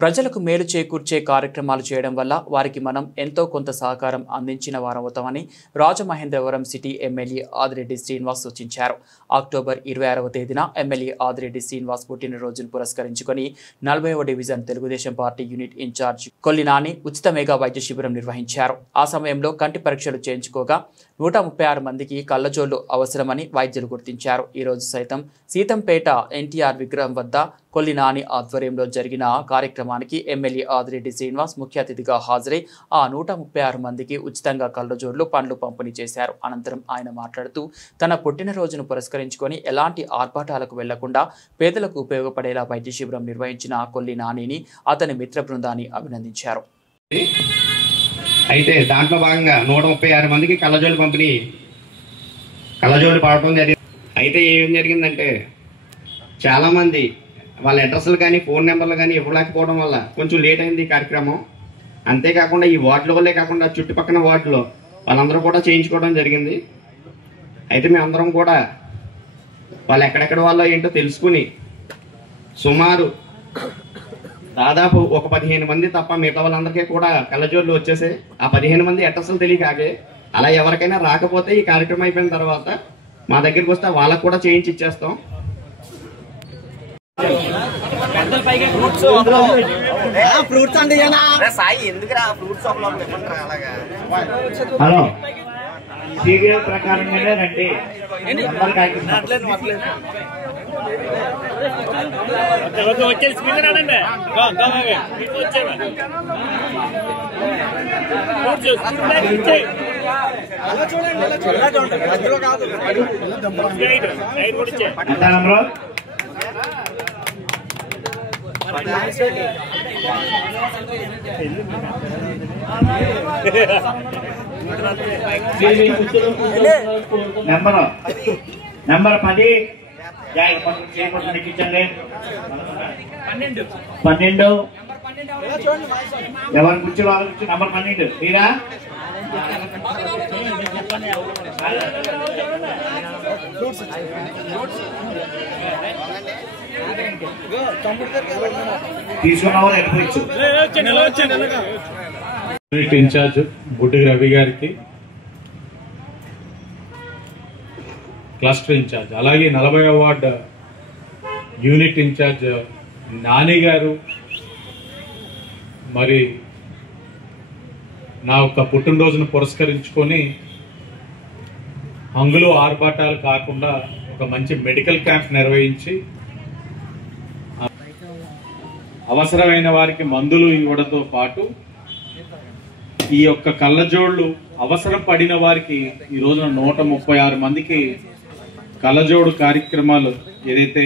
ప్రజలకు మేలు చేకూర్చే కార్యక్రమాలు చేయడం వల్ల వారికి మనం ఎంతో కొంత సహకారం అందించిన వారవుతామని రాజమహేంద్రవరం సిటీ ఎమ్మెల్యే ఆదిరెడ్డి శ్రీనివాస్ సూచించారు. అక్టోబర్ 26వ తేదీన ఎమ్మెల్యే ఆదిరెడ్డి శ్రీనివాస్ పుట్టినరోజును పురస్కరించుకొని 40వ division Telugu Desam party unit in-charge Kollinani ఉచిత మెగా వైద్య శిబిరం నిర్వహించారు. ఆ సమయంలో కంటి పరీక్షలు చేయించుకోగా 136 మందికి కళ్లజోళ్లు అవసరమని వైద్యులు గుర్తించారు. ఈ రోజు సైతం సీతంపేట ఎన్టీఆర్ విగ్రహం వద్ద కొల్లినాని ఆధ్వర్యంలో జరిగిన కార్యక్రమానికి ఎమ్మెల్యే ఆదిరెడ్డి శ్రీనివాస్ ముఖ్య అతిథిగా హాజరై ఆ 136 మందికి ఉచితంగా కళ్లజోళ్లు పండ్లు పంపిణీ చేశారు. అనంతరం ఆయన మాట్లాడుతూ తన పుట్టినరోజును పురస్కరించుకొని ఎలాంటి ఆర్భాటాలకు వెళ్లకుండా పేదలకు ఉపయోగపడేలా వైద్య శిబిరం నిర్వహించిన కొల్లినానిని అతని మిత్ర బృందాన్ని అభినందించారు. అయితే దాంట్లో భాగంగా 136 మందికి కళ్ళజోళ్ళు పడటం జరిగింది. అయితే ఏం జరిగిందంటే చాలా మంది వాళ్ళ అడ్రస్లు కానీ ఫోన్ నెంబర్లు కానీ ఇవ్వలేకపోవడం వల్ల కొంచెం లేట్ అయింది ఈ కార్యక్రమం. అంతేకాకుండా ఈ వార్డుల వల్లే కాకుండా చుట్టుపక్కల వార్డులో వాళ్ళందరూ కూడా చేయించుకోవడం జరిగింది. అయితే మేమందరం కూడా వాళ్ళు ఎక్కడెక్కడ వాళ్ళో ఏంటో తెలుసుకుని సుమారు దాదాపు ఒక 15 మంది తప్ప మిగతా వాళ్ళందరికీ కూడా కళ్ళజోళ్ళు వచ్చేసాయి. ఆ 15 మంది అడ్రస్లు తెలియకాగే అలా ఎవరికైనా రాకపోతే ఈ కార్యక్రమం అయిపోయిన తర్వాత మా దగ్గరికి వస్తే వాళ్ళకు కూడా చేయించి ఇచ్చేస్తాం. హలో, సీరియల్ ప్రకారంగానే రండి. నెంబర్ 10 ఎక్కించండి. 12 ఎవరి గురించి వాళ్ళ గురించి నెంబర్ 12 మీరా? తీసుకున్నావు వెళ్ళిపోవచ్చు. యూనిట్ ఇన్ఛార్జ్ బుడ్డి రవి గారికి, క్లస్టర్ ఇన్ఛార్జ్, అలాగే 40వ వార్డు యూనిట్ ఇన్ఛార్జ్ నాని గారు, మరి నా యొక్క పుట్టినరోజును పురస్కరించుకొని హంగులు ఆర్భాటాలు కాకుండా ఒక మంచి మెడికల్ క్యాంప్ నిర్వహించి అవసరమైన వారికి మందులు ఇవ్వడంతో పాటు ఈ యొక్క కళ్ళజోళ్లు అవసరం పడిన వారికి ఈ రోజున 136 మందికి కళ్ళజోడు కార్యక్రమాలు ఏదైతే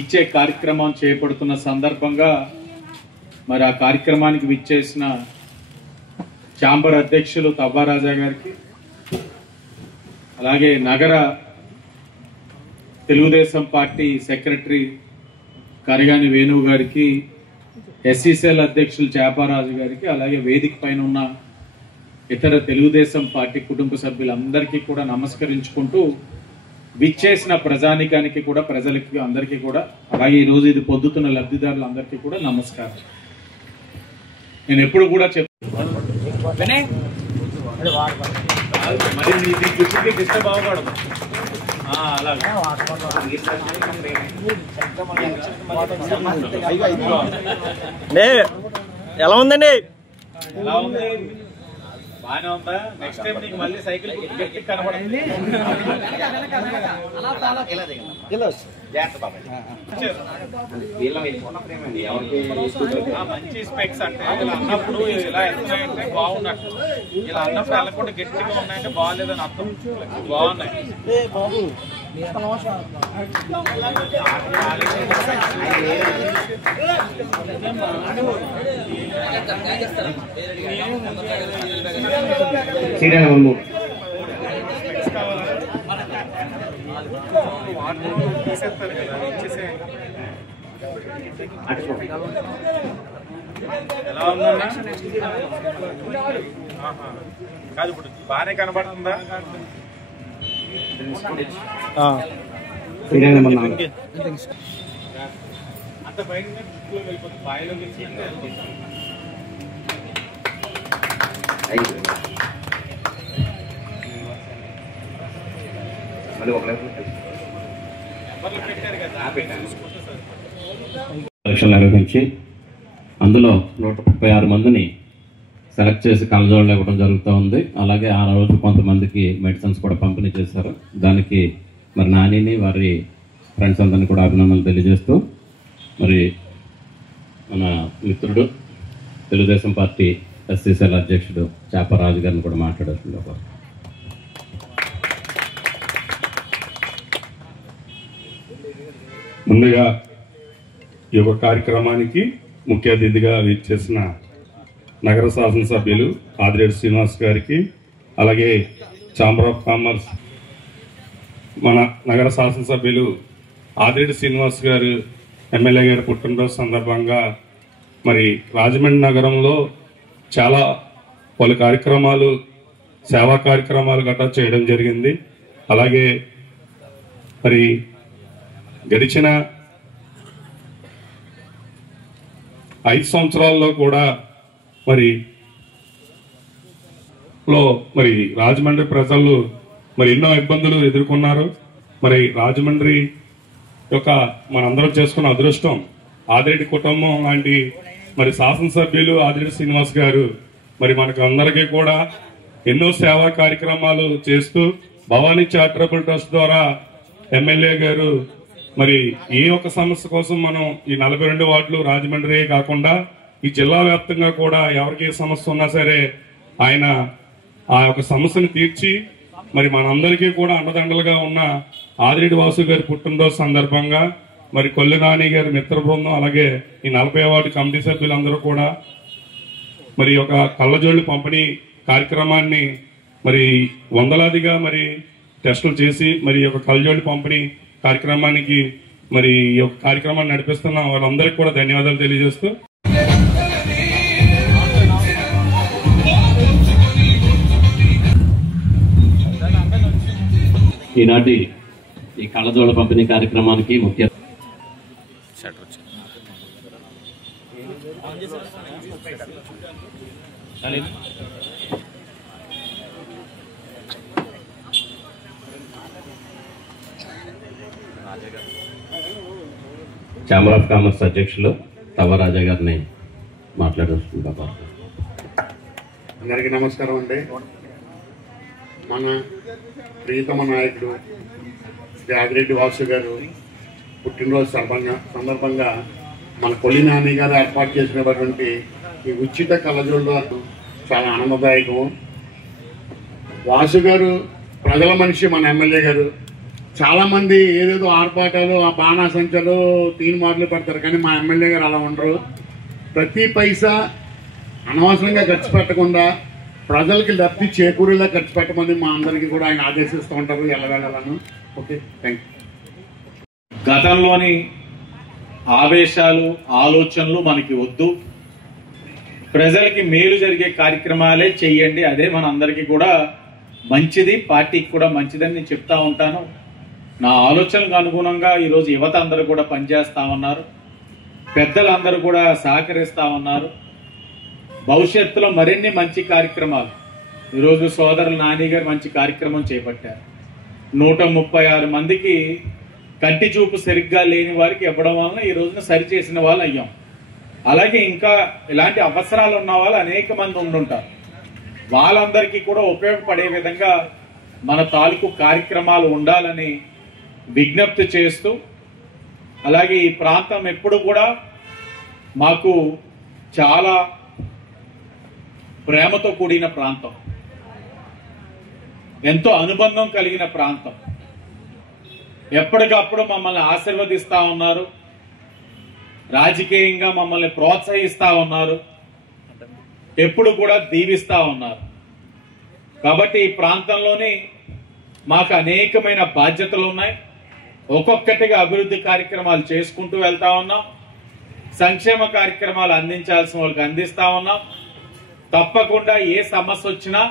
ఇచ్చే కార్యక్రమం చేపడుతున్న సందర్భంగా మరి ఆ కార్యక్రమానికి విచ్చేసిన ఛాంబర్ అధ్యక్షులు తవ్వారాజా గారికి, అలాగే నగర తెలుగుదేశం పార్టీ సెక్రటరీ కరిగాని వేణువు గారికి, ఎస్సీసీఎల్ అధ్యక్షులు చేపారాజు గారికి, అలాగే వేదిక పైన ఉన్న ఇతర తెలుగుదేశం పార్టీ కుటుంబ సభ్యులందరికీ కూడా నమస్కరించుకుంటూ విచ్చేసిన ప్రజానికానికి కూడా, ప్రజలకి అందరికీ కూడా, అలాగే ఈరోజు ఇది పొందుతున్న లబ్ధిదారులందరికీ కూడా నమస్కారం. నేను ఎప్పుడు కూడా డిస్టర్బ్ అవ్వకూడదు. ఎలా ఉందండి? ఎలా ఉంది? బాగానే ఉందా? నెక్స్ట్ టైం నీకు మళ్ళీ సైకిల్ గట్టి కనబడుతుంది. మంచి స్పెక్స్ అంటే ఇలా అన్నప్పుడు ఇలా వెళ్తున్నాయంటే బాగున్నట్టు, ఇలా అన్నప్పుడు వెళ్ళకుండా గట్టిగా ఉన్నాయంటే బాగాలేదని అర్థం. బాగున్నాయి. ఎలా ఉందన్నా? కాదు, ఇప్పుడు బాగానే కనబడుతుందా? అంత బయట పరీక్షలు నిర్వహించి అందులో 136 మందిని సెలెక్ట్ చేసి కళ్ళజోళ్ళు ఇవ్వడం జరుగుతూ ఉంది. అలాగే ఆ రోజు కొంతమందికి మెడిసిన్స్ కూడా పంపిణీ చేశారు. దానికి మరి నానిని వారి ఫ్రెండ్స్ అందరినీ కూడా అభినందనలు తెలియజేస్తూ మరి మన మిత్రుడు తెలుగుదేశం పార్టీ ఎస్సీసీఎల్ అధ్యక్షుడు చాపరాజు గారిని కూడా మాట్లాడుతుంది. ముందుగా ఈ యొక్క కార్యక్రమానికి ముఖ్య అతిథిగా విచ్చేసిన నగర శాసనసభ్యులు ఆదిరెడ్డి శ్రీనివాస్ గారికి, అలాగే ఛాంబర్ ఆఫ్ కామర్స్ మన నగర శాసనసభ్యులు ఆదిరెడ్డి శ్రీనివాస్ గారు ఎమ్మెల్యే గారి పుట్టినరోజు సందర్భంగా మరి రాజమండ్రి నగరంలో చాలా పలు కార్యక్రమాలు, సేవా కార్యక్రమాలు గట్రా చేయడం జరిగింది. అలాగే మరి గడిచిన 5 సంవత్సరాల్లో కూడా మరి రాజమండ్రి ప్రజలు మరి ఎన్నో ఇబ్బందులు ఎదుర్కొన్నారు. మరి రాజమండ్రి యొక్క మనందరం చేసుకున్న అదృష్టం ఆదిరెడ్డి కుటుంబం లాంటి మరి శాసనసభ్యులు ఆదిరెడ్డి శ్రీనివాస్ గారు మరి మనకు అందరికీ కూడా ఎన్నో సేవా కార్యక్రమాలు చేస్తూ భవానీ చారిటబుల్ ట్రస్ట్ ద్వారా ఎమ్మెల్యే గారు మరి ఏ ఒక్క సమస్య కోసం మనం ఈ 42 వార్డులు రాజమండ్రి కాకుండా ఈ జిల్లా వ్యాప్తంగా కూడా ఎవరికి ఏ సమస్య ఉన్నా సరే ఆయన ఆ యొక్క సమస్యను తీర్చి మరి మనందరికీ కూడా అండదండలుగా ఉన్న ఆదిరెడ్డి వాసు గారి పుట్టినరోజు సందర్భంగా మరి కొల్లి నాని గారి మిత్ర బృందం, అలాగే ఈ 40వ వార్డు కమిటీ సభ్యులందరూ కూడా మరి ఒక కళ్ళజోళ్ళు పంపిణీ కార్యక్రమాన్ని మరి వందలాదిగా మరి టెస్టులు చేసి మరి ఒక కళ్ళజోళ్ళు పంపిణీ కార్యక్రమానికి మరి ఈ యొక్క కార్యక్రమాన్ని నడిపిస్తున్న వాళ్ళందరికీ కూడా ధన్యవాదాలు తెలియజేస్తూ ఈనాటి ఈ కళ్ళజోళ్ళ పంపిణీ కార్యక్రమానికి ముఖ్య ఛాంబర్ ఆఫ్ కామర్స్ అధ్యక్షులు తవ్వరాజా గారిని మాట్లాడుతున్నారు. అందరికీ నమస్కారం అండి. మన ప్రియతమ నాయకుడు ఆదిరెడ్డి వాసు గారు పుట్టినరోజు సందర్భంగా మన కొల్లి నాని గారు ఏర్పాటు చేసినటువంటి ఈ ఉచిత కళ్ళజోళ్ళు చాలా ఆనందదాయకం. వాసు గారు ప్రజల మనిషి, మన ఎమ్మెల్యే గారు. చాలా మంది ఏదేదో ఆర్పాటాలు, ఆ బాణాసంచలు, తీన్మార్లు పెడతారు, కానీ మా ఎమ్మెల్యే గారు అలా ఉండరు. ప్రతి పైసా అనవసరంగా ఖర్చు పెట్టకుండా ప్రజలకి లబ్ధి చేకూరేలా ఖర్చు పెట్టమని మా అందరికీ కూడా ఆయన ఆదేశిస్తూ ఉంటారు ఎల్లవేళలను. Okay, thank you. గతంలోని ఆవేశాలు, ఆలోచనలు మనకి వద్దు. ప్రజలకి మేలు జరిగే కార్యక్రమాలే చెయ్యండి. అదే మన అందరికీ కూడా మంచిది, పార్టీకి కూడా మంచిదని నేను చెప్తా ఉంటాను. నా ఆలోచనలకు అనుగుణంగా ఈరోజు యువత అందరూ కూడా పనిచేస్తా ఉన్నారు, పెద్దలందరూ కూడా సహకరిస్తా ఉన్నారు. భవిష్యత్తులో మరిన్ని మంచి కార్యక్రమాలు, ఈరోజు సోదరులు నాని గారు మంచి కార్యక్రమం చేపట్టారు. 136 మందికి కంటి చూపు సరిగ్గా లేని వారికి ఇవ్వడం వలన ఈ రోజున సరిచేసిన వాళ్ళు అయ్యాం. అలాగే ఇంకా ఇలాంటి అవసరాలు ఉన్న వాళ్ళు అనేక మంది ఉండుంటారు. వాళ్ళందరికీ కూడా ఉపయోగపడే విధంగా మన తాలూకు కార్యక్రమాలు ఉండాలని విజ్ఞప్తి చేస్తూ, అలాగే ఈ ప్రాంతం ఎప్పుడు కూడా మాకు చాలా ప్రేమతో కూడిన ప్రాంతం, ఎంతో అనుబంధం కలిగిన ప్రాంతం. ఎప్పటికప్పుడు మమ్మల్ని ఆశీర్వదిస్తా ఉన్నారు, రాజకీయంగా మమ్మల్ని ప్రోత్సహిస్తా ఉన్నారు, ఎప్పుడు కూడా దీవిస్తా ఉన్నారు. కాబట్టి ఈ ప్రాంతంలోని మాకు అనేకమైన బాధ్యతలు ఉన్నాయి. ఒక్కొక్కటిగా అభివృద్ధి కార్యక్రమాలు చేసుకుంటూ వెళ్తా ఉన్నాం. సంక్షేమ కార్యక్రమాలు అందించాల్సిన వాళ్ళకి అందిస్తా ఉన్నాం. తప్పకుండా ఏ సమస్య వచ్చినా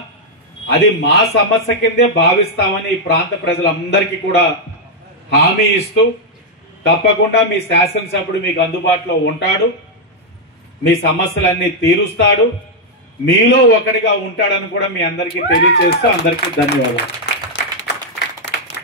అది మా సమస్య కిందే భావిస్తామని ఈ ప్రాంత ప్రజలందరికీ కూడా హామీ ఇస్తూ, తప్పకుండా మీ శాసనసభ్యుడు మీకు అందుబాటులో ఉంటాడు, మీ సమస్యలన్నీ తీరుస్తాడు, మీలో ఒకటిగా ఉంటాడని కూడా మీ అందరికీ తెలియజేస్తూ అందరికీ ధన్యవాదాలు.